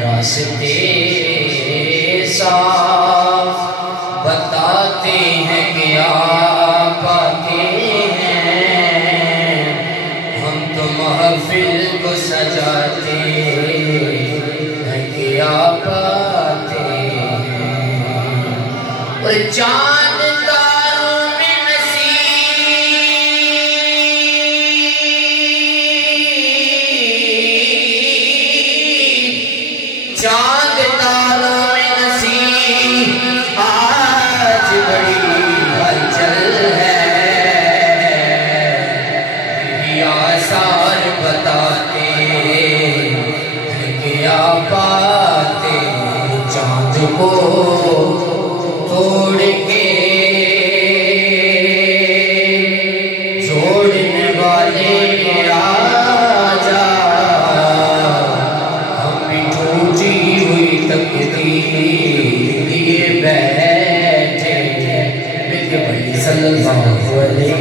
रास्ते साफ बताते हैं कि आप आते हैं, हम तो महफिल को सजाते हैं कि आप आते हैं। और चांद तारों में नसीब, चांद तारों में नसीब, आज बड़ी हलचल है। ये आसार बताते हैं कि आप आते, चांद को तोड़ के जोड़ने वाले आजा, हम भी टूटी हुई तकदीर लिए बैठे। सल्लल्लाहु अलैहि